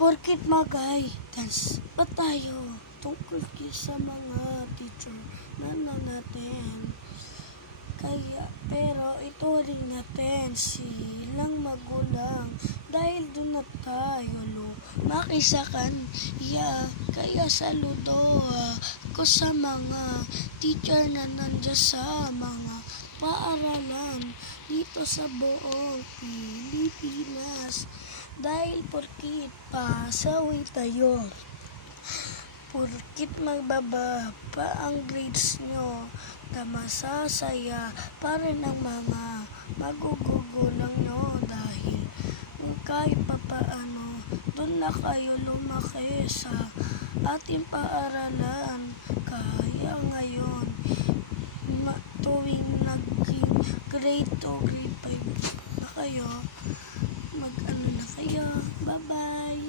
Porkit mag-guidance pa tayo tungkol sa mga teacher na natin. Kaya, pero ito rin natin silang magulang dahil doon na tayo lumaki sa kanya. Kaya saludo ko sa mga teacher na nandiyan sa mga paaralan dito sa buong Pilipinas. Dahil porkit pasaway tayo, porkit magbaba pa ang grades nyo, na masasaya pa rin ang mga magugugulang nyo dahil kahit papaano doon na kayo lumaki sa ating paaralan. Kaya ngayon tuwing grade 2, grade 5 na kayo, mag-ano na kayo. Bye-bye!